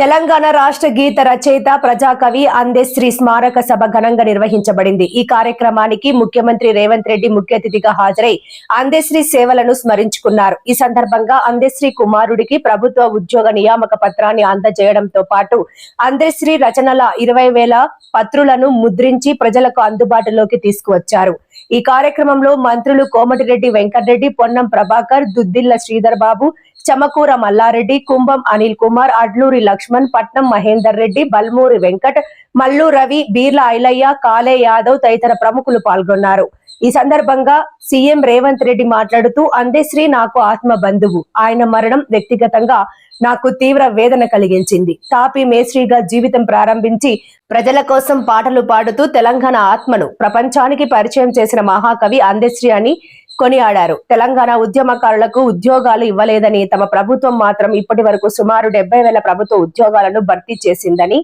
తెలంగాణ రాష్ట్ర గీత రచయిత ప్రజాకవి అందెశ్రీ స్మారక సభ ఘనంగా నిర్వహించబడింది. ఈ కార్యక్రమానికి ముఖ్యమంత్రి రేవంత్ రెడ్డి ముఖ్య అతిథిగా హాజరై అందెశ్రీ సేవలను స్మరించుకున్నారు. ఈ సందర్భంగా అందెశ్రీ కుమారుడికి ప్రభుత్వ ఉద్యోగ నియామక పత్రాన్ని అందజేయడంతో పాటు అందెశ్రీ రచనల 20,000 పత్రులను ముద్రించి ప్రజలకు అందుబాటులోకి తీసుకువచ్చారు. ఈ కార్యక్రమంలో మంత్రులు కోమటిరెడ్డి వెంకటరెడ్డి, పొన్నం ప్రభాకర్, దుద్దిల్ల శ్రీధర్ బాబు, చమకూర మల్లారెడ్డి, కుంభం అనిల్ కుమార్, అడ్లూరి లక్ష్మణ్, పట్నం మహేందర్ రెడ్డి, బల్మూరి వెంకట్, మల్లు రవి, బీర్ల ఐలయ్య, కాలే యాదవ్ తదితర ప్రముఖులు పాల్గొన్నారు. ఈ సందర్భంగా సీఎం రేవంత్ రెడ్డి మాట్లాడుతూ, అందెశ్రీ నాకు ఆత్మ బంధువు. ఆయన మరణం వ్యక్తిగతంగా నాకు తీవ్ర వేదన కలిగించింది. తాపీ మేస్త్రిగా జీవితం ప్రారంభించి ప్రజల కోసం పాటలు పాడుతూ తెలంగాణ ఆత్మను ప్రపంచానికి పరిచయం చేసిన మహాకవి అందెశ్రీ అని కొనియాడారు. తెలంగాణ ఉద్యమకారులకు ఉద్యోగాలు ఇవ్వలేదని, తమ ప్రభుత్వం మాత్రం ఇప్పటి వరకు సుమారు 70,000 ప్రభుత్వ ఉద్యోగాలను భర్తీ చేసిందని,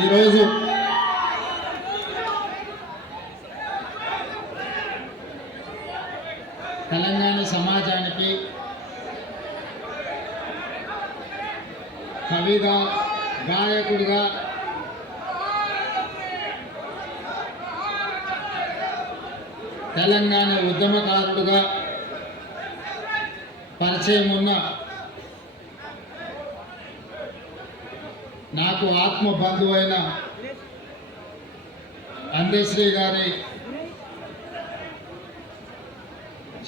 ఈరోజు తెలంగాణ సమాజానికి కవిగా, గాయకుడిగా, తెలంగాణ ఉద్యమకారుడుగా పరిచయం ఉన్న నాకు ఆత్మ బంధువైన అందెశ్రీ గారి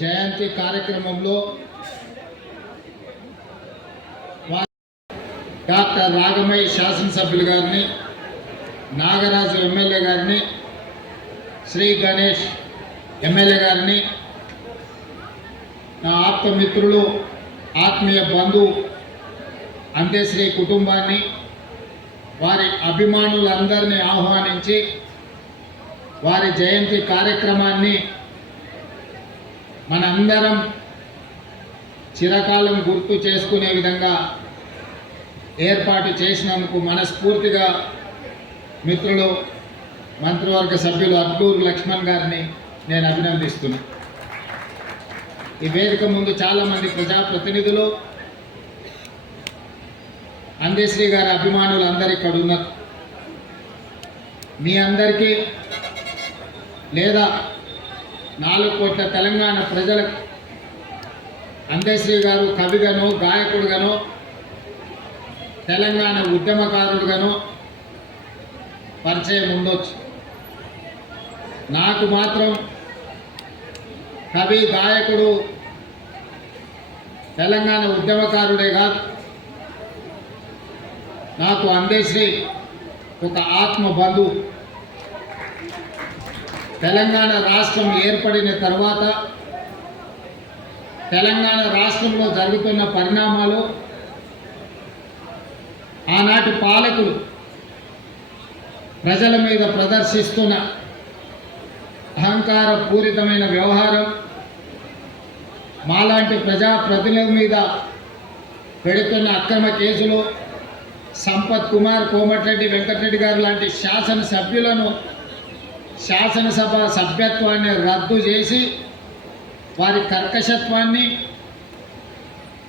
జయంతి కార్యక్రమంలో డాక్టర్ రాగమయ్య శాసనసభ్యులు గారిని, నాగరాజు ఎమ్మెల్యే గారిని, శ్రీ గణేష్ ఎమ్మెల్యే గారిని, నా ఆప్తమిత్రులు, ఆత్మీయ బంధువు అందెశ్రీ కుటుంబాన్ని, వారి అభిమానులందరినీ ఆహ్వానించి వారి జయంతి కార్యక్రమాన్ని మనందరం చిరకాలం గుర్తు చేసుకునే విధంగా ఏర్పాటు చేసినందుకు మనస్ఫూర్తిగా మిత్రులు మంత్రివర్గ సభ్యులు అడ్లూరి లక్ష్మణ్ గారిని నేను అభినందిస్తున్నాను. ఈ వేదిక ముందు చాలామంది ప్రజాప్రతినిధులు, అందెశ్రీ గారి అభిమానులు అందరూ ఇక్కడ ఉన్నారు. మీ అందరికీ లేదా 4 కోట్ల తెలంగాణ ప్రజలకు అందెశ్రీ గారు కవిగానో, గాయకుడుగానో, తెలంగాణ ఉద్యమకారుడుగానో పరిచయం ఉండొచ్చు. నాకు మాత్రం కవి, గాయకుడు, తెలంగాణ ఉద్యమకారుడే కాదు, నాకు అందెశ్రీ ఒక ఆత్మ బంధువు. తెలంగాణ రాష్ట్రం ఏర్పడిన తర్వాత తెలంగాణ రాష్ట్రంలో జరుగుతున్న పరిణామాలు, ఆనాటి పాలకులు ప్రజల మీద ప్రదర్శిస్తున్న అహంకార పూరితమైన వ్యవహారం, మాలాంటి ప్రజాప్రతినిధుల మీద పెడుతున్న అక్రమ కేసులు, సంపత్ కుమార్, కోమటిరెడ్డి వెంకటరెడ్డి గారు లాంటి శాసనసభ్యులను శాసనసభ సభ్యత్వాన్ని రద్దు చేసి వారి కర్కశత్వాన్ని,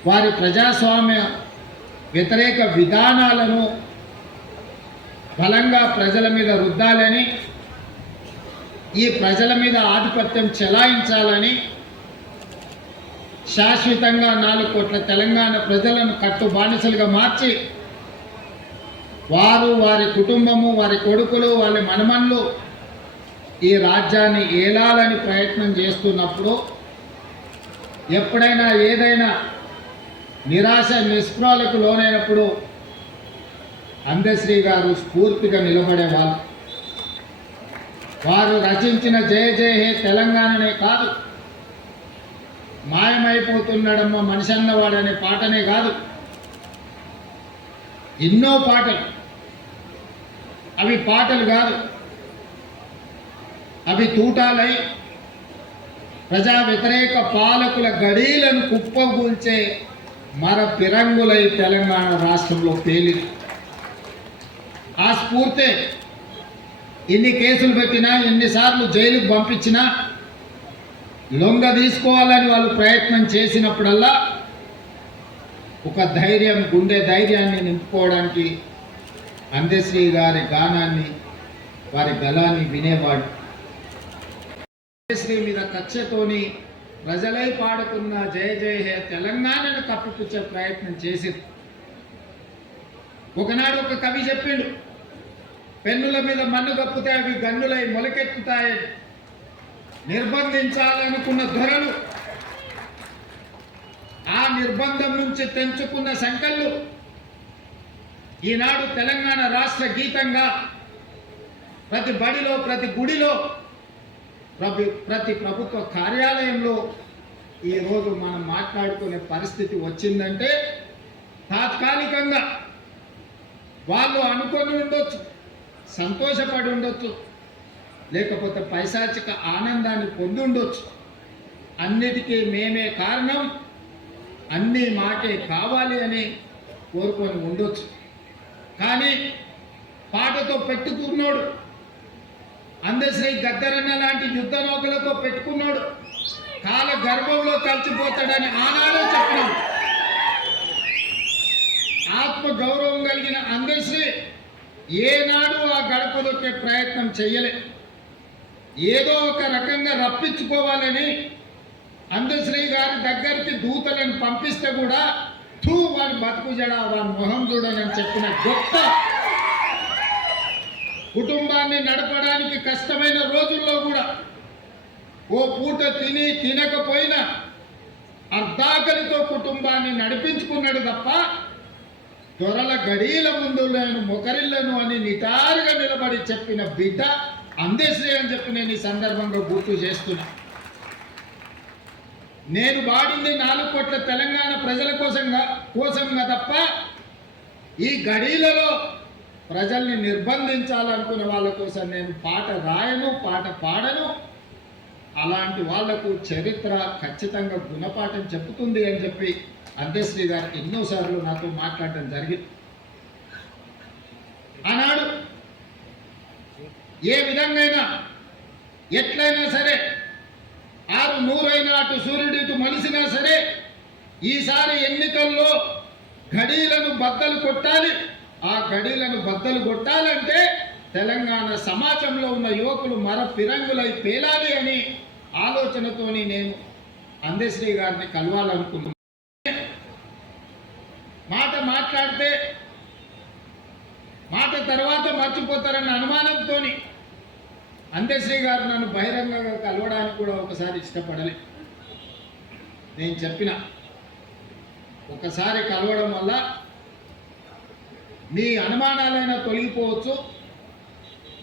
వారి ప్రజాస్వామ్య వ్యతిరేక విధానాలను బలంగా ప్రజల మీద రుద్దాలని, ఈ ప్రజల మీద ఆధిపత్యం చెలాయించాలని శాశ్వతంగా 4 కోట్ల తెలంగాణ ప్రజలను కట్టుబానిసలుగా మార్చి వారు, వారి కుటుంబము, వారి కొడుకులు, వారి మనమన్లు ఈ రాజ్యాన్ని ఏలాలని ప్రయత్నం చేస్తున్నప్పుడు, ఎప్పుడైనా ఏదైనా నిరాశ నిస్పృహలకు లోనైనప్పుడు అందెశ్రీ గారు స్ఫూర్తిగా నిలబడేవాళ్ళు. వారు రచించిన జయ జయ హే తెలంగాణనే కాదు, మాయమైపోతున్నాడమ్మ మనిషి అన్నవాడనే పాటనే కాదు, ఎన్నో పాటలు. అవి పాటలు కాదు, అవి తూటాలై ప్రజా వ్యతిరేక పాలకుల గడీలను కుప్పగూల్చే మర పిరంగులై తెలంగాణ రాష్ట్రంలో పేలింది. ఆ స్ఫూర్తే ఎన్ని కేసులు పెట్టినా, ఎన్నిసార్లు జైలుకు పంపించినా, లొంగ తీసుకోవాలని వాళ్ళు ప్రయత్నం చేసినప్పుడల్లా ఒక ధైర్యం, గుండె ధైర్యాన్ని నింపుకోవడానికి అందశ్రీ గారి గానాన్ని, వారి గలాన్ని వినేవాడు. అందశ్రీ మీద కక్షతోని ప్రజలై పాడుకున్న జయ జయ హే తెలంగాణను కప్పిపుచ్చే ప్రయత్నం చేసింది. ఒకనాడు ఒక కవి చెప్పిండు, పెన్నుల మీద మన్ను కప్పితే అవి గన్నులై మొలకెత్తుతాయని. నిర్బంధించాలనుకున్న ధొరలు ఆ నిర్బంధం నుంచి తెంచుకున్న సంకళ్ళు ఈనాడు తెలంగాణ రాష్ట్ర గీతంగా ప్రతి బడిలో, ప్రతి గుడిలో, ప్రతి ప్రభుత్వ కార్యాలయంలో ఈరోజు మనం మాట్లాడుకునే పరిస్థితి వచ్చిందంటే తాత్కాలికంగా వాళ్ళు అనుకొని ఉండొచ్చు, సంతోషపడి ఉండొచ్చు, లేకపోతే పైశాచిక ఆనందాన్ని పొంది ఉండొచ్చు. అన్నిటికీ మేమే కారణం, అన్నీ మాకే కావాలి అని కోరుకొని ఉండొచ్చు. కానీ పాటతో పెట్టుకున్నాడు, అందశ్రీ గద్దరన్న లాంటి యుద్ధ నౌకలతో పెట్టుకున్నాడు, కాల గర్భంలో కలిసిపోతాడని ఆనాడే చెప్పినాం. ఆత్మ గౌరవం కలిగిన అందశ్రీ ఏనాడు ఆ గడప దొక్కే ప్రయత్నం చెయ్యలే. ఏదో ఒక రకంగా రప్పించుకోవాలని అందశ్రీ గారి దగ్గరికి దూతలను పంపిస్తే కూడా వాని బతుకు జడ, వాని మొహం చూడని చెప్పిన గొప్ప, కుటుంబాన్ని నడపడానికి కష్టమైన రోజుల్లో కూడా ఓ పూట తిని తినకపోయినా అర్ధాకలితో కుటుంబాన్ని నడిపించుకున్నాడు తప్ప దొరల గడీల ముందు నేను మొకరిల్లను అని నిటారుగా నిలబడి చెప్పిన బిడ్డ అందశ్రీ అని చెప్పి నేను ఈ సందర్భంగా గుర్తు చేస్తున్నా. నేను వాడింది 4 కోట్ల తెలంగాణ ప్రజల కోసంగా తప్ప ఈ గడీలలో ప్రజల్ని నిర్బంధించాలనుకునే వాళ్ళ కోసం నేను పాట రాయను, పాట పాడను. అలాంటి వాళ్లకు చరిత్ర ఖచ్చితంగా గుణపాఠం చెప్పుతుంది అని చెప్పి అందశ్రీ గారు ఎన్నోసార్లు నాతో మాట్లాడడం జరిగింది. ఆనాడు ఏ విధంగా ఎట్లయినా సరే 600 అటు సూర్యుడు ఇటు మలిసినా సరే ఈసారి ఎన్నికల్లో గడీలను బద్దలు కొట్టాలి. ఆ గడీలను బద్దలు కొట్టాలంటే తెలంగాణ సమాజంలో ఉన్న యువకులు మర ఫిరంగులై పేలాలి అని ఆలోచనతోని నేను అందశ్రీ గారిని కలవాలనుకున్నాను. మాట మాట్లాడితే మాట తర్వాత మర్చిపోతారన్న అనుమానంతో అందశ్రీ గారు నన్ను బహిరంగంగా కలవడానికి కూడా ఒకసారి ఇష్టపడలే. నేను చెప్పిన ఒకసారి కలవడం వల్ల నీ అనుమానాలైనా తొలగిపోవచ్చు,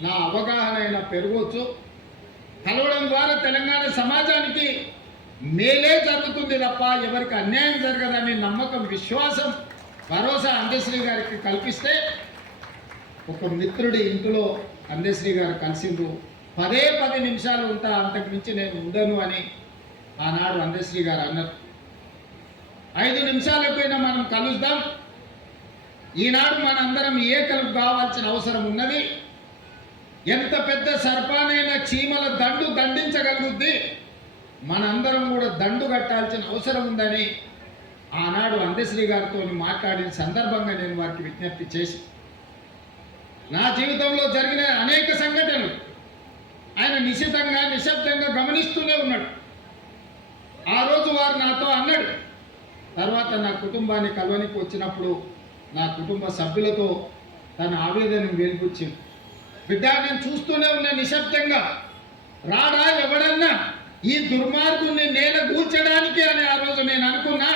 నా అవగాహన అయినా పెరగవచ్చు. కలవడం ద్వారా తెలంగాణ సమాజానికి మేలే జరుగుతుంది తప్ప ఎవరికి అన్యాయం జరగదని నమ్మకం, విశ్వాసం, భరోసా అందశ్రీ గారికి కల్పిస్తే ఒక మిత్రుడి ఇంటిలో అందశ్రీ గారు కలిసిండ్రు. 10 నిమిషాలు ఉంటా, అంతకు మించి నేను ఉండను అని ఆనాడు అందశ్రీ గారు అన్నారు. 5 నిమిషాలకైనా మనం కలుద్దాం, ఈనాడు మనందరం ఏకలు కావాల్సిన అవసరం ఉన్నది. ఎంత పెద్ద సర్పానైనా చీమల దండు దండించగలుగుద్ది, మనందరం కూడా దండు కట్టాల్సిన అవసరం ఉందని ఆనాడు అందశ్రీ గారితో మాట్లాడిన సందర్భంగా నేను వారికి విజ్ఞప్తి చేసి, నా జీవితంలో జరిగిన అనేక సంఘటనలు ఆయన నిశ్శబ్దంగా గమనిస్తూనే ఉన్నాడు. ఆ రోజు వారు నాతో అన్నాడు. తర్వాత నా కుటుంబాన్ని కలవనికి వచ్చినప్పుడు నా కుటుంబ సభ్యులతో తన ఆవేదనను వెలిపుచ్చింది. బిడ్డ, నేను చూస్తూనే ఉన్నా నిశ్శబ్దంగా, రాడా ఎవడన్నా ఈ దుర్మార్గుని నేల కూర్చడానికి అని ఆ రోజు నేను అనుకున్నా.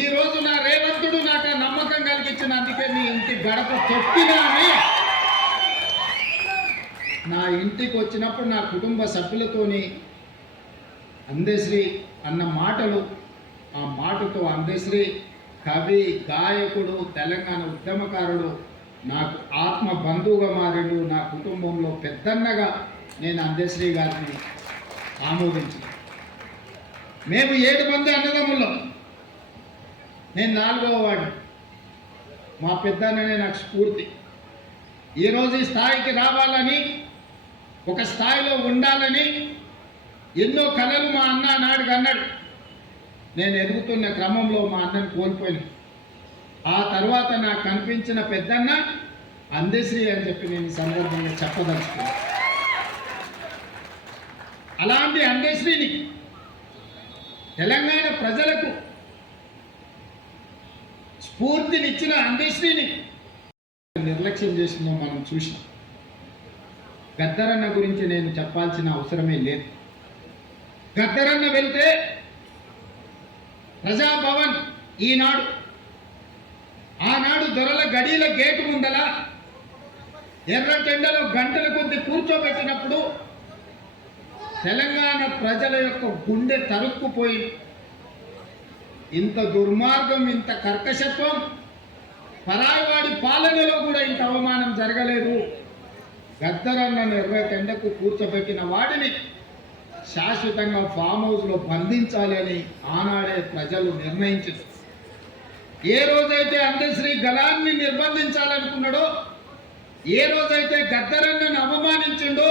ఈ రోజు నా రేవంతుడు నాకు ఆ నమ్మకం కలిగించిన, అందుకే నీ ఇంటి గడప తొక్కినా అని నా ఇంటికి వచ్చినప్పుడు నా కుటుంబ సభ్యులతోని అందశ్రీ అన్న మాటలు, ఆ మాటతో అందశ్రీ కవి, గాయకుడు, తెలంగాణ ఉద్యమకారుడు, నాకు ఆత్మ బంధువుగా మారిండు. నా కుటుంబంలో పెద్దన్నగా నేను అందశ్రీ గారిని ఆమోదించి, మేము 7 మంది అన్నదమ్ములం, నేను 4వ వాడిని. మా పెద్దన్ననే నాకు స్ఫూర్తి. ఈరోజు ఈ స్థాయికి రావాలని ఒక స్థాయిలో ఉండాలని ఎన్నో కలలు మా అన్న నాడు అన్నాడు. నేను ఎదుగుతున్న క్రమంలో మా అన్నని కోల్పోయాను. ఆ తర్వాత నాకు కనిపించిన పెద్దన్న అందశ్రీ అని చెప్పి నేను ఈ సందర్భంగా చెప్పదలుచుకున్నాను. అలాంటి అందశ్రీని తెలంగాణ ప్రజలకు స్ఫూర్తినిచ్చిన అందశ్రీని నిర్లక్ష్యం చేసిందో మనం చూసినాం. గద్దరన్న గురించి నేను చెప్పాల్సిన అవసరమే లేదు. గద్దరన్న వెళ్తే ప్రజాభవన్ ఈనాడు ఆనాడు దొరల గడిల గేటు ముందల ఎర్ర టెండలో గంటల కొద్ది కూర్చోబెట్టినప్పుడు తెలంగాణ ప్రజల యొక్క గుండె తరుక్కుపోయి ఇంత దుర్మార్గం, ఇంత కర్కశత్వం, పరాయివాడి పాలనలో కూడా ఇంత అవమానం జరగలేదు. గద్దరన్నను ఎర్ర టెండకు కూర్చోబెట్టిన వాడిని శాశ్వతంగా ఫామ్ హౌస్లో బంధించాలి అని ఆనాడే ప్రజలు నిర్ణయించారు. ఏ రోజైతే అందశ్రీ గలాన్ని నిర్బంధించాలనుకున్నాడో, ఏ రోజైతే గద్దరన్నను అవమానించిండో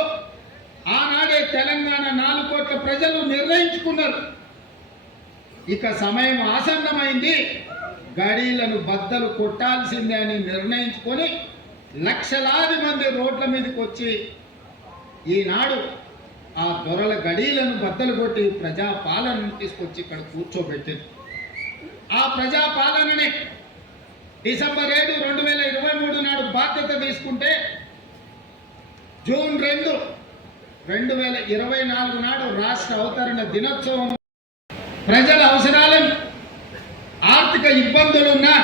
ఆనాడే తెలంగాణ 4 కోట్ల ప్రజలు నిర్ణయించుకున్నారు. ఇక సమయం ఆసన్నమైంది, గడీలను బద్దలు కొట్టాల్సిందే అని నిర్ణయించుకొని లక్షలాది మంది రోడ్ల మీదకి వచ్చి ఈనాడు ఆ దొరల గడీలను బద్దలు కొట్టి ప్రజాపాలనను తీసుకొచ్చి ఇక్కడ కూర్చోబెట్టింది. ఆ ప్రజాపాలనని డిసెంబర్ 7, 2023 నాడు బాధ్యత తీసుకుంటే జూన్ 2, 2024 నాడు రాష్ట్ర అవతరణ దినోత్సవం ప్రజల అవసరాలను, ఆర్థిక ఇబ్బందులున్నా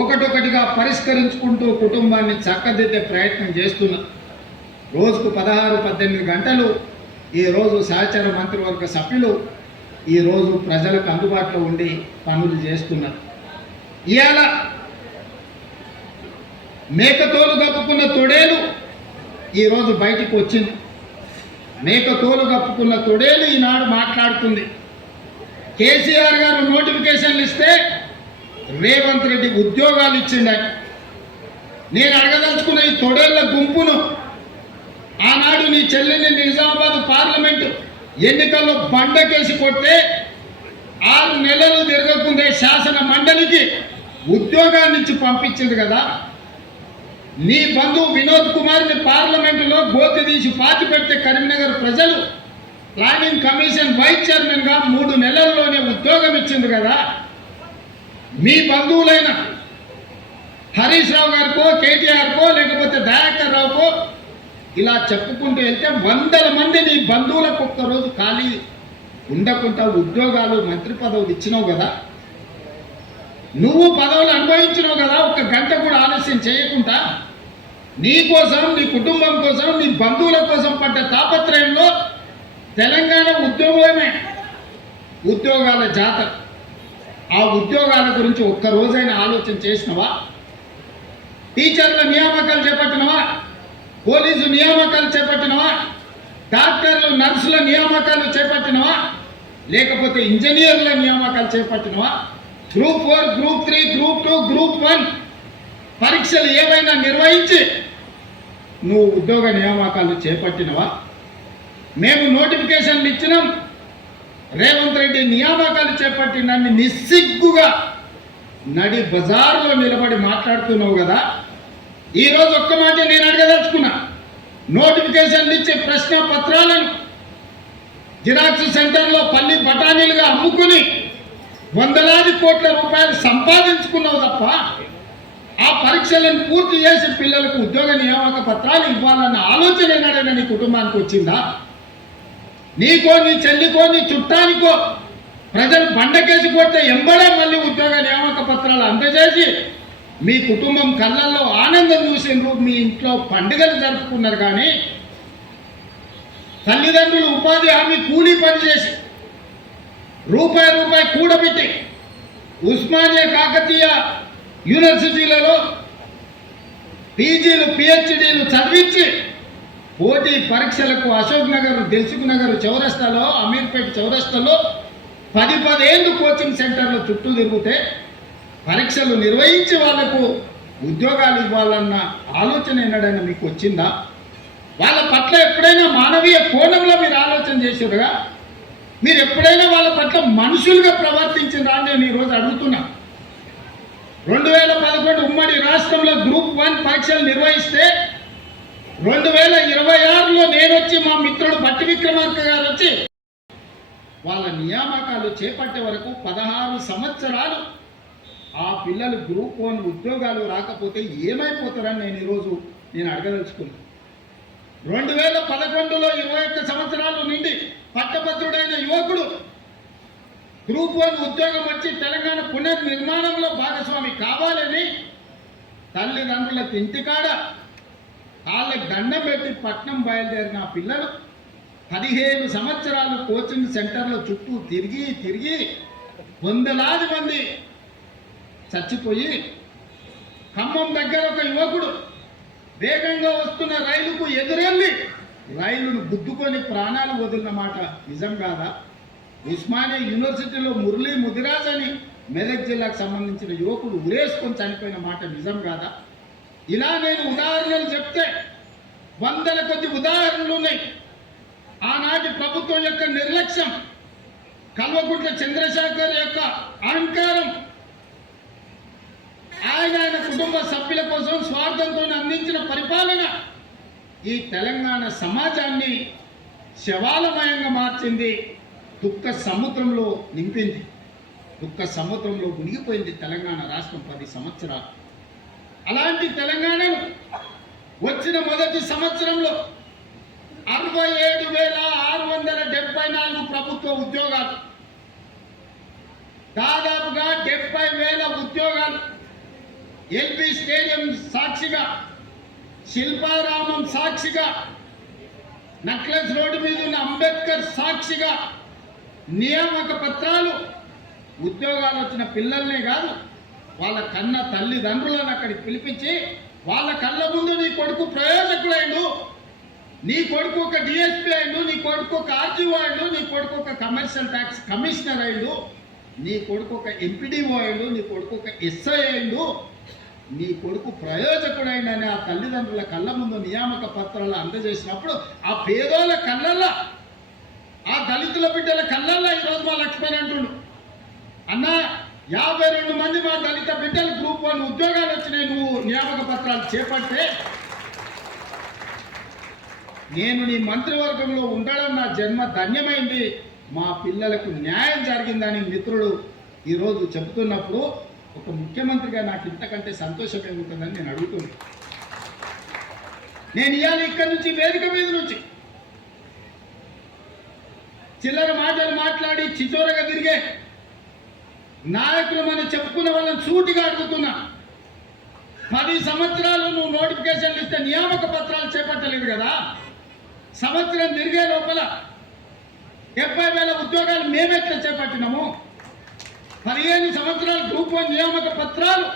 ఒకటొకటిగా పరిష్కరించుకుంటూ కుటుంబాన్ని చక్కదిద్దే ప్రయత్నం చేస్తున్నా. రోజుకు 16-18 గంటలు ఈరోజు సహచర మంత్రివర్గ సభ్యులు ఈరోజు ప్రజలకు అందుబాటులో ఉండి పనులు చేస్తున్నారు. ఇవాళ మేకతోలు కప్పుకున్న తొడేలు ఈరోజు బయటికి వచ్చింది. మేకతోలు కప్పుకున్న తొడేలు ఈనాడు మాట్లాడుతుంది. కేసీఆర్ గారు నోటిఫికేషన్లు ఇస్తే రేవంత్ రెడ్డి ఉద్యోగాలు ఇచ్చిండని నేను అడగదలుచుకున్న ఈ తొడేళ్ల గుంపును ఆనాడు నీ చెల్లెని నిజామాబాద్ పార్లమెంటు ఎన్నికల్లో బండకేసి కొడితే 6 నెలలు తిరగకుండే శాసన మండలికి ఉద్యోగాన్ని ఇచ్చి పంపించింది కదా. నీ బంధువు వినోద్ కుమార్ని పార్లమెంటులో గోతి తీసి పాతి పెడితే కరీంనగర్ ప్రజలు ప్లానింగ్ కమిషన్ వైస్ చైర్మన్గా 3 నెలల్లోనే ఉద్యోగం ఇచ్చింది కదా. మీ బంధువులైన హరీష్ రావు గారికో, కేటీఆర్కో, లేకపోతే దయాకర్ రావుకో ఇలా చెప్పుకుంటూ వెళ్తే 100 మంది నీ బంధువులకు ఒక్కరోజు ఖాళీ ఉండకుండా ఉద్యోగాలు, మంత్రి పదవులు ఇచ్చినావు కదా. నువ్వు పదవులు అనుభవించినావు కదా. 1 గంట కూడా ఆలస్యం చేయకుండా నీ కోసం, నీ కుటుంబం కోసం, నీ బంధువుల కోసం పడ్డ తాపత్రయంలో తెలంగాణ ఉద్యోగమే ఉద్యోగాల జాతర. ఆ ఉద్యోగాల గురించి ఒక్కరోజైనా ఆలోచన చేసినవా? టీచర్ల నియామకాలు చేపట్టినవా? పోలీసు నియామకాలు చేపట్టినవా? డాక్టర్లు, నర్సుల నియామకాలు చేపట్టినవా? లేకపోతే ఇంజనీర్ల నియామకాలు చేపట్టినవా? గ్రూప్ 4, గ్రూప్ 3, గ్రూప్ 2, గ్రూప్ 1 పరీక్షలు ఏవైనా నిర్వహించి నువ్వు ఉద్యోగ నియామకాలు చేపట్టినవా? మేము నోటిఫికేషన్లు ఇచ్చినాం, రేవంత్ రెడ్డి నియామకాలు చేపట్టినన్ని నిస్సిగ్గుగా నడి బజార్లో నిలబడి మాట్లాడుతున్నావు కదా. ఈరోజు ఒక్క మాట నేను అడగదలుచుకున్నా. నోటిఫికేషన్లు ఇచ్చే ప్రశ్న పత్రాలను జిరాక్స్ సెంటర్లో పల్లి బఠానీలుగా అమ్ముకుని వందలాది కోట్ల రూపాయలు సంపాదించుకున్నావు తప్ప ఆ పరీక్షలను పూర్తి చేసి పిల్లలకు ఉద్యోగ నియామక పత్రాలు ఇవ్వాలన్న ఆలోచన ఏనాడైనా నీ కుటుంబానికి వచ్చిందా? నీకో, నీ చెల్లికో, నీ చుట్టానికో ప్రజలు బండకేసి కొడితే ఎంబడే మళ్ళీ ఉద్యోగ నియామక పత్రాలు అందజేసి మీ కుటుంబం కళ్ళల్లో ఆనందం చూసిండ్రు, మీ ఇంట్లో పండుగలు జరుపుకున్నారు. కానీ తల్లిదండ్రులు ఉపాధి హామీ కూలీ పని చేసి రూపాయి కూడబెట్టి ఉస్మానియా, కాకతీయ యూనివర్సిటీలలో పీజీలు, పిహెచ్డీలు చదివించి పోటీ పరీక్షలకు అశోక్ నగర్, దిల్సుఖ్ నగర్ చౌరస్తాలో, అమీర్పేట చౌరస్తాలో 10 ఏళ్ళు కోచింగ్ సెంటర్లో చుట్టూ తిరిగితే పరీక్షలు నిర్వహించి వాళ్లకు ఉద్యోగాలు ఇవ్వాలన్న ఆలోచన ఎన్నడైనా మీకు వచ్చిందా? వాళ్ళ పట్ల ఎప్పుడైనా మానవీయ కోణంలో మీరు ఆలోచన చేసారుగా? మీరు ఎప్పుడైనా వాళ్ళ పట్ల మనుషులుగా ప్రవర్తించిందా అని నేను ఈరోజు అడుగుతున్నా. 2011 ఉమ్మడి రాష్ట్రంలో గ్రూప్ 1 పరీక్షలు నిర్వహిస్తే 2026లో నేను వచ్చి మా మిత్రుడు బట్టి విక్రమార్క గారు వచ్చి వాళ్ళ నియామకాలు చేపట్టే వరకు 16 సంవత్సరాలు ఆ పిల్లలు గ్రూప్ 1 ఉద్యోగాలు రాకపోతే ఏమైపోతారని నేను అడగదలుచుకున్నాను. 2011లో 21 సంవత్సరాలు నిండి పట్టభద్రుడైన యువకుడు గ్రూప్ 1 ఉద్యోగం వచ్చి తెలంగాణ పునర్నిర్మాణంలో భాగస్వామి కావాలని తల్లిదండ్రుల ఇంటికాడ వాళ్ళకి దండం పెట్టి పట్నం బయలుదేరిన ఆ పిల్లలు 15 సంవత్సరాలు కోచింగ్ సెంటర్ల చుట్టూ తిరిగి వందలాది మంది చచ్చిపోయి ఖమ్మం దగ్గర ఒక యువకుడు వేగంగా వస్తున్న రైలుకు ఎదురెళ్ళి రైలును గుద్దుకొని ప్రాణాలు వదిలిన మాట నిజం కాదా? ఉస్మానియా యూనివర్సిటీలో మురళీ ముదిరాజ్ అని మెదక్ జిల్లాకు సంబంధించిన యువకుడు ఉరేసుకొని చనిపోయిన మాట నిజం కాదా? ఇలా నేను ఉదాహరణలు చెప్తే వందల కొద్ది ఉదాహరణలు ఉన్నాయి. ఆనాటి ప్రభుత్వం యొక్క నిర్లక్ష్యం, కల్వకుంట్ల చంద్రశేఖర్ యొక్క అహంకారం, ఆయన కుటుంబ సభ్యుల కోసం స్వార్థంతో అందించిన పరిపాలన ఈ తెలంగాణ సమాజాన్ని శవాలమయంగా మార్చింది. దుఃఖ సముద్రంలో నింపింది, దుఃఖ సముద్రంలో మునిగిపోయింది తెలంగాణ రాష్ట్రం 10 సంవత్సరాలు. అలాంటి తెలంగాణను వచ్చిన మొదటి సంవత్సరంలో 67,674 ప్రభుత్వ ఉద్యోగాలు, దాదాపుగా 70,000 ఉద్యోగాలు ఎల్బీ స్టేడియం సాక్షిగా, శిల్పారామం సాక్షిగా, నక్లెస్ రోడ్డు మీద ఉన్న అంబేద్కర్ సాక్షిగా నియామక పత్రాలు, ఉద్యోగాలు వచ్చిన పిల్లల్నే కాదు వాళ్ళ కన్న తల్లిదండ్రులను అక్కడికి పిలిపించి వాళ్ళ కళ్ళ ముందు నీ కొడుకు ప్రయోజకులైండు, నీ కొడుకు ఒక డిఎస్పీ అయిండు, నీ కొడుకు ఒక ఆర్టీఓ అయిండు, నీ కొడుకు ఒక కమర్షియల్ ట్యాక్స్ కమిషనర్ అయిండు, నీ కొడుకు ఒక ఎంపీడీఓ అయిండు, నీ కొడుకు ఒక ఎస్ఐ అయిండు, నీ కొడుకు ప్రయోజకుడైండని ఆ తల్లిదండ్రుల కళ్ళ ముందు నియామక పత్రాలు అందజేసినప్పుడు ఆ పేదోళ్ళ కళ్ళల్లా, ఆ దళితుల బిడ్డల కళ్ళల్లా ఈరోజు మా లక్ష్మణ్ అంటుండు, అన్న 52 మంది మా దళిత బిడ్డలు గ్రూప్ 1 ఉద్యోగాలు వచ్చినాయి, నువ్వు నియామక పత్రాలు చేపట్టే నేను నీ మంత్రివర్గంలో ఉండడం నా జన్మ ధన్యమైంది, మా పిల్లలకు న్యాయం జరిగిందని మిత్రుడు ఈరోజు చెబుతున్నప్పుడు ఒక ముఖ్యమంత్రిగా నాకు ఇంతకంటే సంతోషం ఏముంటుందని నేను అడుగుతున్నాను. నేను ఇవాళ ఇక్కడి నుంచి వేదిక మీద నుంచి చిల్లర మాటలు మాట్లాడి చిచోరగా తిరిగే నాయకులు మనం చెప్పుకున్న వాళ్ళని సూటిగా అడుగుతున్నా. 10 సంవత్సరాలు నువ్వు నోటిఫికేషన్లు ఇస్తే నియామక పత్రాలు చేపట్టలేదు కదా, సంవత్సరం తిరిగే లోపల 70,000 ఉద్యోగాలు మేమెట్లా చేపట్టినాము? 15 సంవత్సరాలు గ్రూప్ 1 నియామక పత్రాలు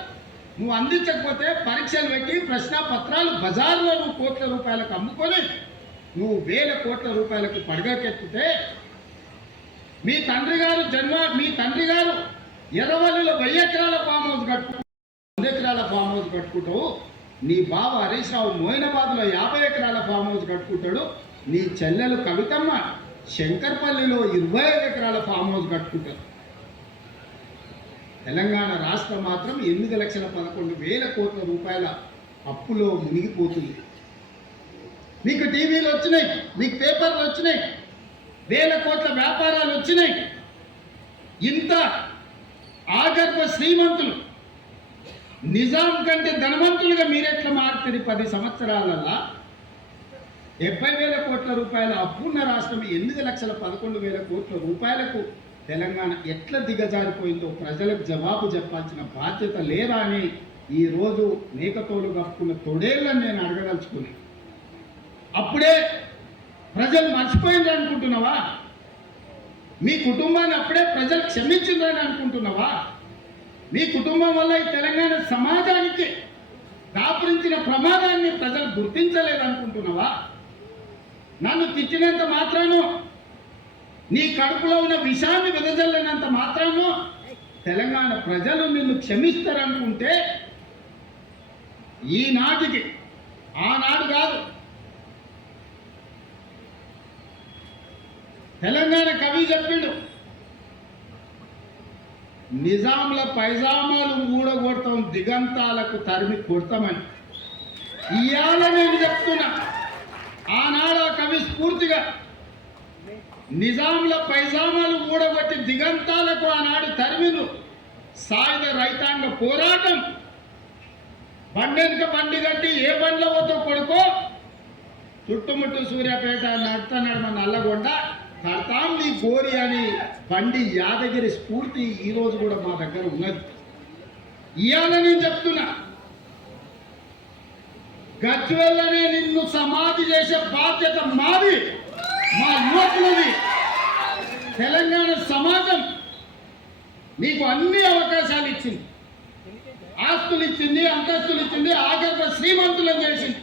నువ్వు అందించకపోతే పరీక్షలు పెట్టి ప్రశ్న పత్రాలు బజార్లో నువ్వు కోట్ల రూపాయలకు అమ్ముకొని నువ్వు వేల కోట్ల రూపాయలకు పడగకెత్తితే మీ తండ్రి గారు ఎర్రవల్లిలో 1000 ఎకరాల ఫామ్ హౌస్ కట్టుకుంటావు, 100 ఎకరాల ఫామ్ హౌస్ కట్టుకుంటావు, నీ బావ హరీష్ రావు మోయినాబాద్లో 50 ఎకరాల ఫామ్ హౌస్ కట్టుకుంటాడు, నీ చెల్లెలు కవితమ్మ శంకర్పల్లిలో 25 ఎకరాల ఫామ్ హౌస్ కట్టుకుంటారు. తెలంగాణ రాష్ట్రం మాత్రం 8,11,000 కోట్ల రూపాయల అప్పులో మునిగిపోతుంది. మీకు టీవీలు వచ్చినాయి, మీకు పేపర్లు వచ్చినాయి, 1000 కోట్ల వ్యాపారాలు వచ్చినాయి. ఇంత ఆగర్భ శ్రీమంతులు నిజాం కంటే ధనవంతులుగా మీరెట్లా మారుతుంది? 10 సంవత్సరాలల్లా 70,000 కోట్ల రూపాయల అప్పున్న రాష్ట్రం 8,11,000 కోట్ల రూపాయలకు తెలంగాణ ఎట్లా దిగజారిపోయిందో ప్రజలకు జవాబు చెప్పాల్సిన బాధ్యత లేదా అని ఈరోజు మేకతోలు కప్పుకున్న తొడేళ్ళని నేను అడగదలుచుకున్నాను. అప్పుడే ప్రజలు మర్చిపోయింది అనుకుంటున్నావా? మీ కుటుంబాన్ని అప్పుడే ప్రజలు క్షమించిందని అనుకుంటున్నావా? మీ కుటుంబం వల్ల ఈ తెలంగాణ సమాజానికి దాపురించిన ప్రమాదాన్ని ప్రజలు గుర్తించలేదనుకుంటున్నావా? నన్ను తిట్టినంత మాత్రాను, నీ కడుపులో ఉన్న విషాన్ని వెదజల్లినంత మాత్రాను తెలంగాణ ప్రజలు నిన్ను క్షమిస్తారనుకుంటే ఈనాటికి, ఆనాడు కాదు తెలంగాణ కవి చెప్పిండు, నిజాంల పైజామాలు ఊడగొడతాం, దిగంతాలకు తరిమి కొడతామని. ఇవాళ నేను చెప్తున్నా, ఆనాడు ఆ కవి స్ఫూర్తిగా నిజాంల పైజామాలు ఊడగొట్టి దిగంతాలకు ఆనాడు తరిమిను. సాయుధ రైతాంగ పోరాటం, బండెనక బండి కట్టి ఏ బండ్ల పోతో కొడుకో, చుట్టుముట్టు సూర్యాపేట నడత నడమ నల్లగొండ కడతాం నీ గోరి అని బండి యాదగిరి స్ఫూర్తి ఈరోజు కూడా మా దగ్గర ఉన్నది. ఇవాళ నేను చెప్తున్నా, గజ్వెల్లనే నిన్ను సమాధి చేసే బాధ్యత మాది, మా యువకులది. తెలంగాణ సమాజం నీకు అన్ని అవకాశాలు ఇచ్చింది, ఆస్తులు ఇచ్చింది, అంతస్తులు ఇచ్చింది, ఆఖరిగా శ్రీమంతులను చేసింది.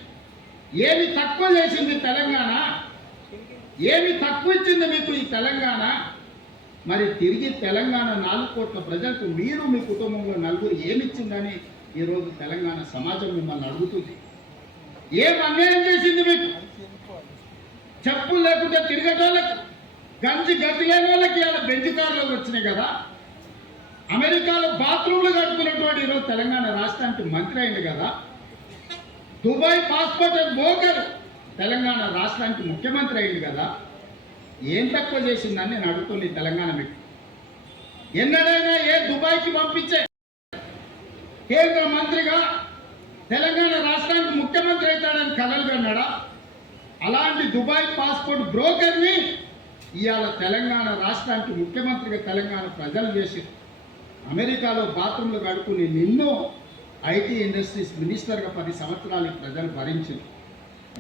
ఏమి తక్కువ చేసింది తెలంగాణ? ఏమి తక్కువ ఇచ్చింది మీకు ఈ తెలంగాణ? మరి తిరిగి తెలంగాణ 4 కోట్ల ప్రజలకు మీరు మీ కుటుంబంలో నలుగురు ఏమిచ్చిందని ఈరోజు తెలంగాణ సమాజం మిమ్మల్ని అడుగుతుంది. ఏం అన్యాయం చేసింది మీకు? చెప్పులు లేకుంటే తిరిగేటోళ్ళకు, గంజి గతి లేని వాళ్ళకి ఇలా బెంచ్ కార్లు వచ్చినాయి కదా. అమెరికాలో బాత్రూమ్లు కడుపుకున్నటువంటి ఈరోజు తెలంగాణ రాష్ట్రానికి మంత్రి అయింది కదా. దుబాయ్ పాస్పోర్ట్ బోకర్ తెలంగాణ రాష్ట్రానికి ముఖ్యమంత్రి అయింది కదా. ఏం తక్కువ చేసిందని నేను అడుగుతుంది తెలంగాణ మీకు. ఎన్నడైనా ఏ దుబాయ్కి పంపించే కేంద్ర మంత్రిగా తెలంగాణ రాష్ట్రానికి ముఖ్యమంత్రి అవుతాడని కలలు కన్నాడా? అలాంటి దుబాయ్ పాస్పోర్ట్ బ్రోకర్ని ఇవాళ తెలంగాణ రాష్ట్రానికి ముఖ్యమంత్రిగా తెలంగాణ ప్రజలు చేసి, అమెరికాలో బాత్రూంలు కడుక్కుని నిన్ను ఐటీ ఇండస్ట్రీస్ మినిస్టర్గా 10 సంవత్సరాలు ప్రజలు భరించింది.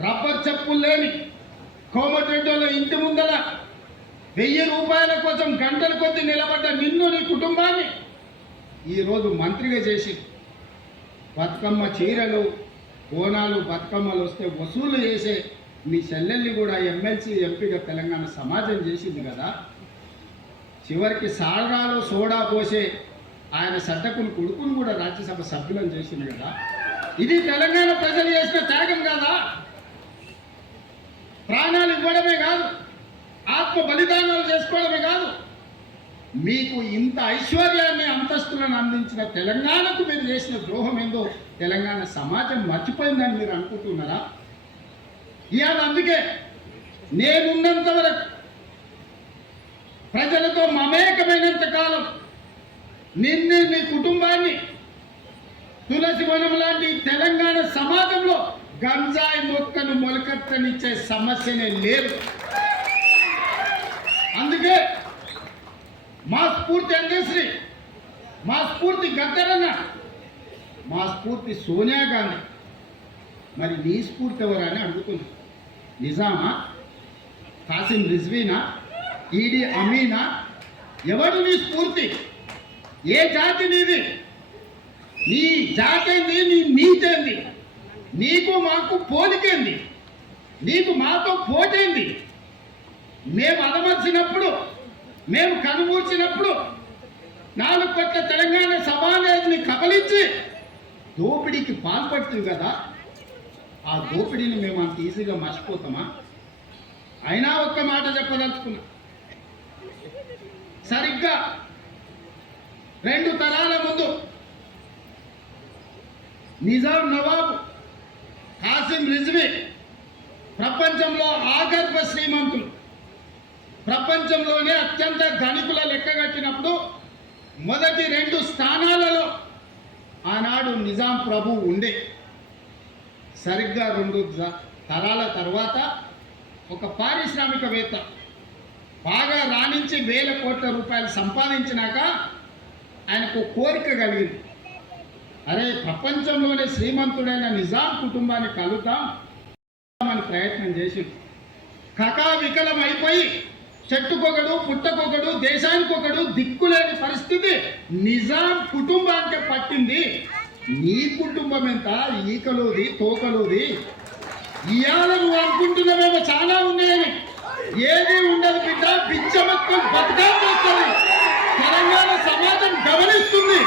రబ్బర్ చెప్పులు లేని కోమటిరెడ్డిలో ఇంటి ముందర 1000 రూపాయల కోసం గంటల కొద్ది నిలబడ్డ నిన్ను, నీ కుటుంబాన్ని ఈరోజు మంత్రిగా చేసి, బతుకమ్మ చీరలు, బోనాలు, బతుకమ్మలు వస్తే వసూలు చేసే మీ చెల్లెల్ని కూడా ఎమ్మెల్సీ ఎంపీగా తెలంగాణ సమాజం చేసింది కదా. చివరికి సారాలో సోడా పోసే ఆయన సడ్డకుని కొడుకును కూడా రాజ్యసభ సభ్యులను చేసింది కదా. ఇది తెలంగాణ ప్రజలు చేసిన త్యాగం కాదా? ప్రాణాలు ఇవ్వడమే కాదు, ఆత్మ బలిదానాలు చేసుకోవడమే కాదు, మీకు ఇంత ఐశ్వర్యాన్ని, అంతస్తులను అందించిన తెలంగాణకు మీరు చేసిన ద్రోహం ఏందో తెలంగాణ సమాజం మర్చిపోయిందని మీరు అనుకుంటున్నారా? ఇవాళ అందుకే నేనున్నంత వరకు, ప్రజలతో మమేకమైనంత కాలం నిన్ను, నీ కుటుంబాన్ని తులసి వనం లాంటి తెలంగాణ సమాజంలో గంజాయి మొక్కను మొలకెత్తనిచ్చే సమస్యనే లేదు. అందుకే మా స్ఫూర్తి అందశ్రీ, మా స్ఫూర్తి గద్దరన్న, మా స్ఫూర్తి సోనియా గాంధీ. మరి నీ స్ఫూర్తి ఎవరని అడుగుతుంది. నిజామా? కాసిం రిజ్వీనా? ఈడీ అమీనా? ఎవరు నీ స్ఫూర్తి? ఏ జాతి నీది? నీ జాతి ఏంది? నీ నీతేంది? నీకు మాకు పోలికేంది? నీకు మాతో పోటేంది? మేము అదమర్చినప్పుడు, మేము కనుమూర్చినప్పుడు 4 కోట్ల తెలంగాణ సమాజాన్ని కబలించి దోపిడీకి పాల్పడుతుంది కదా. ఆ దోపిడీని మేము అంత ఈజీగా మర్చిపోతామా? అయినా ఒక్క మాట చెప్పదలుచుకున్నా. సరిగ్గా 2 తరాల ముందు నిజాం నవాబు కాసిం రిజ్వీ ప్రపంచంలో ఆగర్భ శ్రీమంతులు, ప్రపంచంలోనే అత్యంత ధనికుల లెక్కగట్టినప్పుడు మొదటి 2 స్థానాలలో ఆనాడు నిజాం ప్రభు ఉండే. సరిగ్గా 2 తరాల తర్వాత ఒక పారిశ్రామికవేత్త బాగా రాణించి 1000 కోట్ల రూపాయలు సంపాదించినాక ఆయనకు కోరిక కలిగింది. అరే, ప్రపంచంలోనే శ్రీమంతుడైన నిజాం కుటుంబాన్ని కలుద్దాం అని ప్రయత్నం చేసి కకావికలం అయిపోయి చెట్టుకొకడు, పుట్టకొకడు, దేశానికొకడు దిక్కులేని పరిస్థితి నిజాం కుటుంబానికి పట్టింది. నీ కుటుంబం ఎంత? ఈకలోది, తోకలోది. ఇవాళ నువ్వు అనుకుంటున్నావేమో చాలా ఉన్నాయని. ఏది ఉండదు బిడ్డ, బిచ్చమక్కులు బతకాల్సి వస్తుంది. తెలంగాణ సమాజం గమనిస్తుంది.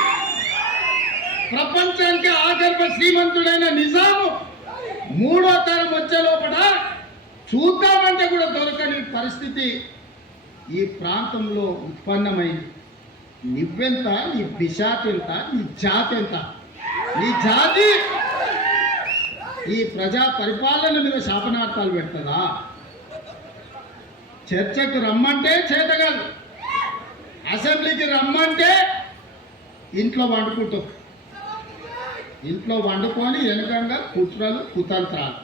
ప్రపంచానికి ఆగర్భ శ్రీమంతుడైన నిజాము 3వ తరం వచ్చే లోపల చూద్దామంటే కూడా దొరకని పరిస్థితి ఈ ప్రాంతంలో ఉత్పన్నమైంది. నువ్వెంత, నీ బిషాత్ ఎంత, నీ జాతి ఎంత? నీ జాతి ఈ ప్రజా పరిపాలన మీద శాపనార్థాలు పెడుతుందా? చర్చకు రమ్మంటే చేతగాదు, అసెంబ్లీకి రమ్మంటే ఇంట్లో వండుకుంటాం. ఇంట్లో వండుకొని వెనుకంగా కుట్రలు కుతంత్రాలు.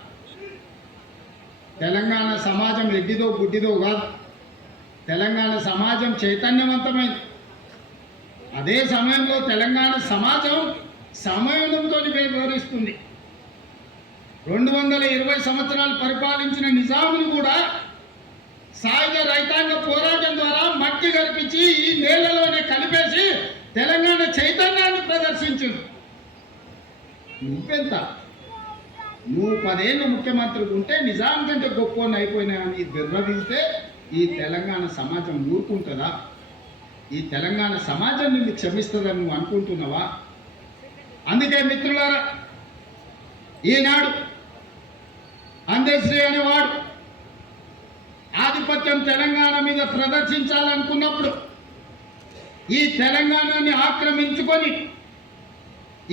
తెలంగాణ సమాజం ఎడ్డిదో గుడ్డిదో కాదు. తెలంగాణ సమాజం చైతన్యవంతమైంది. అదే సమయంలో తెలంగాణ సమాజం సమయంతో వ్యవహరిస్తుంది. 220 సంవత్సరాలు పరిపాలించిన నిజామును కూడా సాయుధ రైతాంగ పోరాటం ద్వారా మట్టి కల్పించి ఈ నేలలోనే కలిపేసి తెలంగాణ చైతన్యాన్ని ప్రదర్శించింది. నువ్వెంత? నువ్వు 10 ఏళ్ళు ముఖ్యమంత్రి ఉంటే నిజాం కంటే గొప్ప అయిపోయినాయని విర్రవీస్తే ఈ తెలంగాణ సమాజం ఊరుకుంటుందా? ఈ తెలంగాణ సమాజం నిన్ను క్షమిస్తుందని నువ్వు అనుకుంటున్నావా? అందుకే మిత్రులారా, ఈనాడు అందశ్రీ అనేవాడు ఆధిపత్యం తెలంగాణ మీద ప్రదర్శించాలనుకున్నప్పుడు, ఈ తెలంగాణని ఆక్రమించుకొని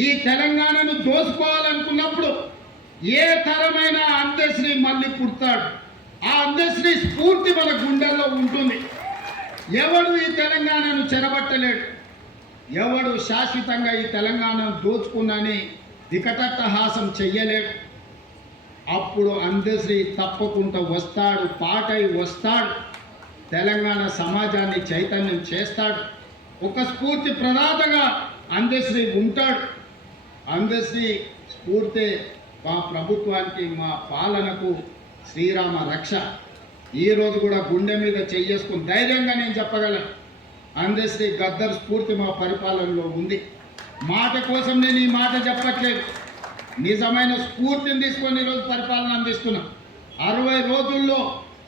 ఈ తెలంగాణను దోసుకోవాలనుకున్నప్పుడు ఏ తరమైన అందశ్రీ మళ్ళీ పుడతాడు. ఆ అందశ్రీ స్ఫూర్తి మన గుండెల్లో ఉంటుంది. ఎవడు ఈ తెలంగాణను చెరబట్టలేడు. ఎవడు శాశ్వతంగా ఈ తెలంగాణను దోచుకున్నని వికటట్టహాసం చెయ్యలేడు. అప్పుడు అందశ్రీ తప్పకుండా వస్తాడు, పాటై వస్తాడు, తెలంగాణ సమాజాన్ని చైతన్యం చేస్తాడు. ఒక స్ఫూర్తి ప్రదాతగా అందశ్రీ ఉంటాడు. అందశ్రీ స్ఫూర్తి మా ప్రభుత్వానికి, మా పాలనకు శ్రీరామ రక్ష. ఈరోజు కూడా గుండె మీద చేసుకుని ధైర్యంగా నేను చెప్పగలను, అందశ్రీ గద్దర్ స్ఫూర్తి మా పరిపాలనలో ఉంది. మాట కోసం నేను ఈ మాట చెప్పట్లేదు. నిజమైన స్ఫూర్తిని తీసుకొని ఈరోజు పరిపాలన అందిస్తున్నాం. 60 రోజుల్లో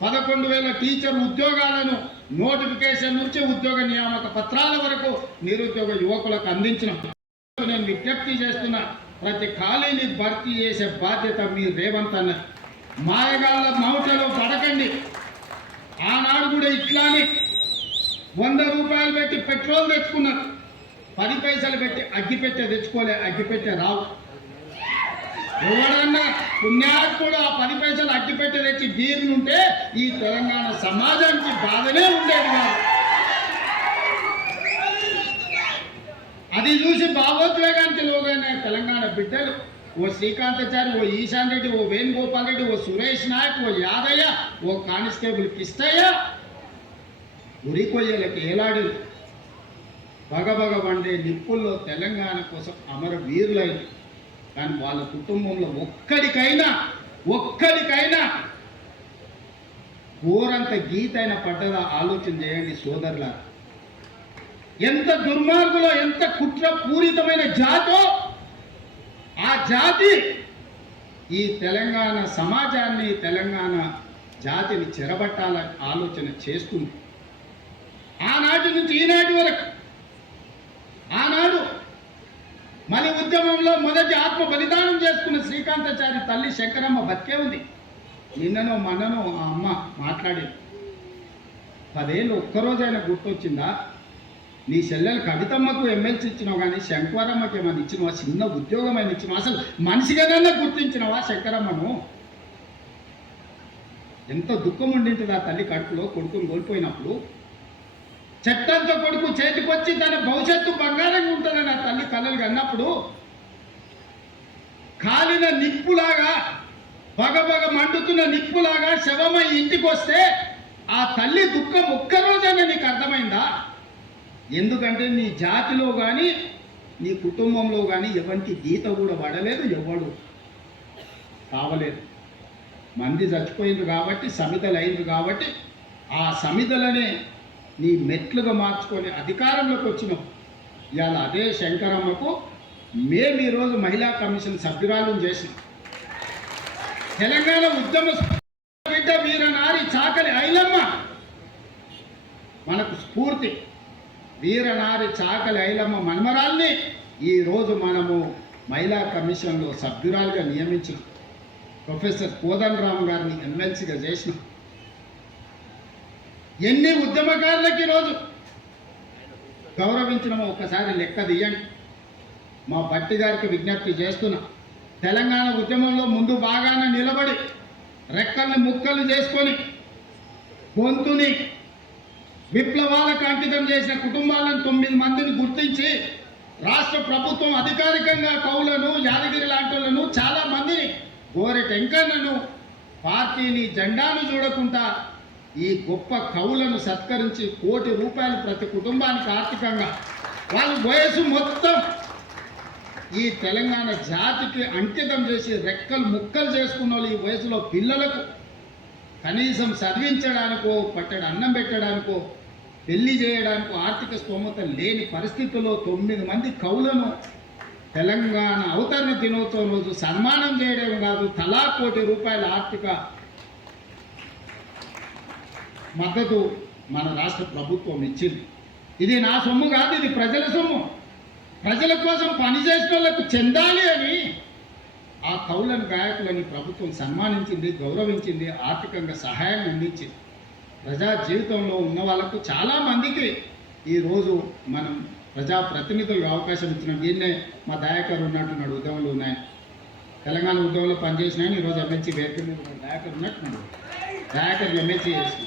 11,000 టీచర్ ఉద్యోగాలను నోటిఫికేషన్ నుంచి ఉద్యోగ నియామక పత్రాల వరకు నిరుద్యోగ యువకులకు అందించినాం. నేను విజ్ఞప్తి చేస్తున్నా, ప్రతి ఖాళీని భర్తీ చేసే బాధ్యత మీ రేవంత్ అన్న. మాయగాళ్ళ మౌటలో పడకండి. ఆనాడు కూడా ఇట్లానే 100 రూపాయలు పెట్టి పెట్రోల్ తెచ్చుకున్నారు. 10 పైసలు పెట్టి అగ్గిపెట్టె తెచ్చుకోలే, అగ్గిపెట్టె రావు. ఎవడన్నా పుణ్యాత్ముడు ఆ 10 పైసలు అగ్గిపెట్టె తెచ్చి బీరునుంటే ఈ తెలంగాణ సమాజానికి బాధనే ఉండేది కాదు. అది చూసి భావోద్వేగానికి లోగైన తెలంగాణ బిడ్డలు, ఓ శ్రీకాంతాచారి, ఓ ఈశాన్ రెడ్డి, ఓ వేణుగోపాల్ రెడ్డి, ఓ సురేష్ నాయక్, ఓ యాదయ్య, ఓ కానిస్టేబుల్ కిష్టయ్య ఉరికొయ్యలకి ఏలాడి బగబగ వండే నిప్పుల్లో తెలంగాణ కోసం అమర వీరులైన. కానీ వాళ్ళ కుటుంబంలో ఒక్కడికైనా ఘోరంత గీతైన పడ్డదా ఆలోచన చేయండి సోదరుల. ఎంత దుర్మార్గులో, ఎంత కుట్ర పూరితమైన జాతో ఆ జాతి ఈ తెలంగాణ సమాజాన్ని, తెలంగాణ జాతిని చెరబట్టాలని ఆలోచన చేస్తుంది. ఆనాటి నుంచి ఈనాటి వరకు. ఆనాడు మన ఉద్యమంలో మొదటి ఆత్మ బలిదానం చేసుకున్న శ్రీకాంతాచారి తల్లి శంకరమ్మ బతికే ఉంది. నిన్ననో మొన్ననో ఆ అమ్మ మాట్లాడేది. 10 ఏళ్ళు ఒక్కరోజైనా గుర్తొచ్చిందా? నీ చెల్లెలు కవితమ్మకు ఎమ్మెల్సీ ఇచ్చినావు, కానీ శంకరమ్మకి ఏమైనా ఇచ్చినావా? చిన్న ఉద్యోగం అయినా ఇచ్చినావా? అసలు మనిషిగానైనా గుర్తించినవా శంకరమ్మను? ఎంత దుఃఖం ఉండింటుంది ఆ తల్లి కడుపులో కొడుకుని కోల్పోయినప్పుడు. చెట్టంతో కొడుకు చేతికొచ్చి తన భవిష్యత్తు బంగారంగా ఉంటుందని ఆ తల్లి కలలు అన్నప్పుడు, కాలిన నిప్పులాగా, పగబగ మండుతున్న నిప్పులాగా శవమై ఇంటికి వస్తే ఆ తల్లి దుఃఖం ఒక్కరోజైనా నీకు అర్థమైందా? ఎందుకంటే నీ జాతిలో కానీ నీ కుటుంబంలో కానీ ఎవరికి గీత కూడా పడలేదు, ఎవడు కావలేదు. మంది చచ్చిపోయింది కాబట్టి, సమితలు అయింది కాబట్టి, ఆ సమితలనే నీ మెట్లుగా మార్చుకొని అధికారంలోకి వచ్చినావు. ఇవాళ అదే శంకరమ్మకు మేము ఈరోజు మహిళా కమిషన్ సభ్యురాలను చేసినాం. తెలంగాణ ఉద్యమ బిడ్డ వీరనారి చాకలి ఐలమ్మ మనకు స్ఫూర్తి. వీరనారి చాకలి ఐలమ్మ మన్మరాల్ని ఈరోజు మనము మహిళా కమిషన్లో సభ్యురాలుగా నియమించినాం. ప్రొఫెసర్ కోదండరామ్ గారిని ఎమ్మెల్సీగా చేసినాం. ఎన్ని ఉద్యమకారులకి ఈరోజు గౌరవించడమో ఒక్కసారి లెక్క తీయండి. మా భట్టి గారికి విజ్ఞప్తి చేస్తున్నా, తెలంగాణ ఉద్యమంలో ముందు బాగానే నిలబడి రెక్కల్ని ముక్కలు చేసుకొని గొంతుని విప్లవాలకు అంకితం చేసిన కుటుంబాలను 9 మందిని గుర్తించి రాష్ట్ర ప్రభుత్వం అధికారికంగా కౌలను, యాదగిరి లాంటి వాళ్ళను, చాలా మందిని, గోరెట వెంకన్నను, పార్టీని జెండాను చూడకుండా ఈ గొప్ప కవులను సత్కరించి ₹1 కోటి ప్రతి కుటుంబానికి ఆర్థికంగా వాళ్ళ వయసు మొత్తం ఈ తెలంగాణ జాతికి అంకితం చేసి రెక్కలు ముక్కలు చేసుకున్న వాళ్ళు ఈ వయసులో పిల్లలకు కనీసం చదివించడానికో, పట్టడి అన్నం పెట్టడానికో, పెళ్లి చేయడానికో ఆర్థిక స్తోమత లేని పరిస్థితుల్లో 9 మంది కవులను తెలంగాణ అవతరణ దినోత్సవం రోజు సన్మానం చేయడం కాదు, తలా ₹1 కోటి ఆర్థిక మద్దతు మన రాష్ట్ర ప్రభుత్వం ఇచ్చింది. ఇది నా సొమ్ము కాదు, ఇది ప్రజల సొమ్ము. ప్రజల కోసం పనిచేసిన వాళ్ళకు చెందాలి అని ఆ కవులను, గాయకులని ప్రభుత్వం సన్మానించింది, గౌరవించింది, ఆర్థికంగా సహాయం అందించింది. ప్రజా జీవితంలో ఉన్న వాళ్ళకు చాలామందికి ఈరోజు మనం ప్రజాప్రతినిధులకు అవకాశం ఇచ్చినాం. దీన్నే మా దయాకర్ ఉన్నట్టున్నాడు, ఉద్యమంలో ఉన్నాయి, తెలంగాణ ఉద్యమంలో పనిచేసినాయని ఈరోజు ఎమ్మెల్సీ వేదిక మీద దయాకర్ ఉన్నట్టున్నాడు. దయాకర్ ఎమ్మెల్సీ చేసి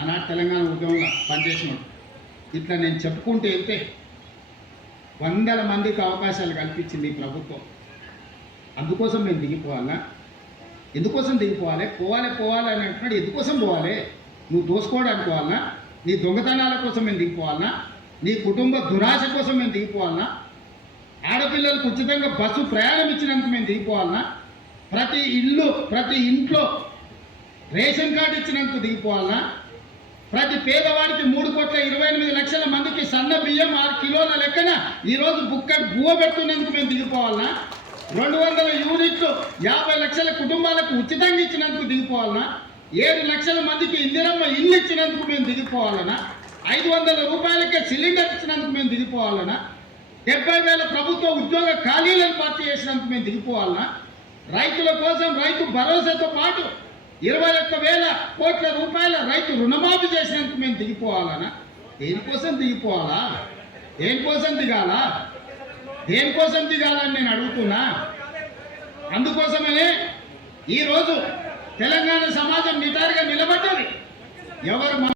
ఆనాడు తెలంగాణ ఉద్యమంలో పనిచేసినాడు. ఇట్లా నేను చెప్పుకుంటూ వెళ్తే 100 మందికి అవకాశాలు కల్పించింది ఈ ప్రభుత్వం. అందుకోసం మేము దిగిపోవాలా? ఎందుకోసం దిగిపోవాలి? పోవాలి అని అంటున్నాడు. ఎందుకోసం పోవాలి? నువ్వు దోసుకోవడానికి పోవాలనా? నీ దొంగతనాల కోసం మేము దిగిపోవాలనా? నీ కుటుంబ దురాశ కోసం మేము దిగిపోవాలనా? ఆడపిల్లలకు ఉచితంగా బస్సు ప్రయాణం ఇచ్చినందుకు మేము దిగిపోవాలనా? ప్రతి ఇంట్లో రేషన్ కార్డు ఇచ్చినందుకు దిగిపోవాలనా? ప్రతి పేదవాడికి 3,28,00,000 మందికి సన్న బియ్యం 6 కిలోల లెక్కన ఈరోజు బుక్కడి బువ్వ పెడుతున్నందుకు మేము దిగిపోవాలనా? 200 యూనిట్లు 50 లక్షల కుటుంబాలకు ఉచితంగా ఇచ్చినందుకు దిగిపోవాలనా? 7 లక్షల మందికి ఇందిరమ్మ ఇల్లు ఇచ్చినందుకు మేము దిగిపోవాలనా? 500 రూపాయలకే సిలిండర్ ఇచ్చినందుకు మేము దిగిపోవాలనా? 70,000 ప్రభుత్వ ఉద్యోగ ఖాళీలను భర్తీ చేసినందుకు మేము దిగిపోవాలనా? రైతుల కోసం రైతు భరోసాతో పాటు 21,000 కోట్ల రూపాయల రైతు రుణమాఫీ చేసినందుకు మేము దిగిపోవాలనా? దేనికోసం దిగిపోవాలా? దేనికోసం దిగాలా? దేనికోసం దిగాలని నేను అడుగుతున్నా. అందుకోసమే ఈరోజు తెలంగాణ సమాజం నిటారుగా నిలబడ్డది. ఎవరు